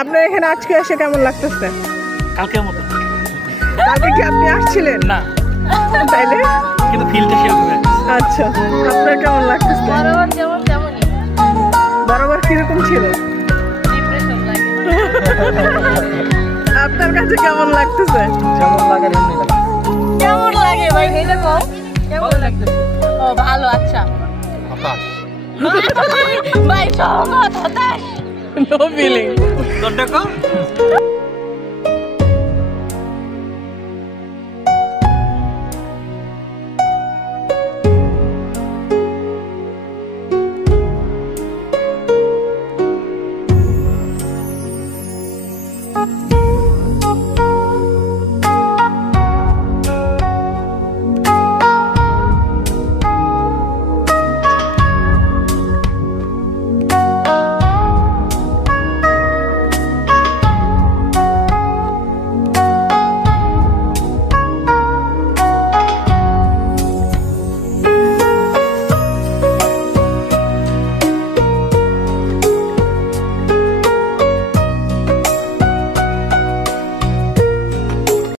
আপনার এখানে আজকে এসে কেমন লাগতেছে? কালকের মতো। কালকে কি আপনি আসছিলেন? না, তাইলে কিন্তু ফিলটা সেরকম। আচ্ছা, আপনার কেমন লাগতেছে? বরাবর যেমন তেমনই। বরাবর কিরকম ছিল? ডিপ্রেশন লাগে। আপনার কাছে কেমন লাগতেছে? যেমন লাগার এমনি লাগে। কেমন লাগে ভাই এটা কও? কেমন লাগতেছে? ও ভালো, আচ্ছা। হতাশ। ভাই সহমত, হতাশ। No feeling. তোর দেখো